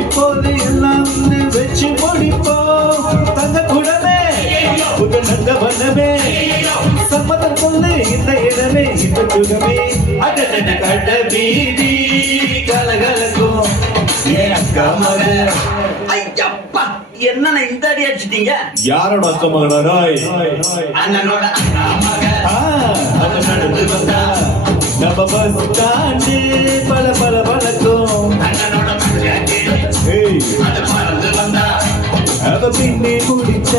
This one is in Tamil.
இப்போது எல்லாம் வச்சு முடிப்போம். தங்க குடமே புது நந்த வனமே சம்மதம் சொல்லு இந்த இடமே இந்த சுகமே அடட கட வீதி கலகலக்கும் ஏன் அக்கா மகன். ஐயப்பா என்ன இந்த அடி அடிச்சிட்டீங்க? யாரோட அக்கா மகனா? அண்ணனோட அக்கா மகன். அவன் நடந்து வந்தா நம்ம பஸ் ஸ்டாண்டு பல பல பழக்கும். அண்ணனோட மகன் அது பறந்து வந்தா அவ பின்னே முடிச்ச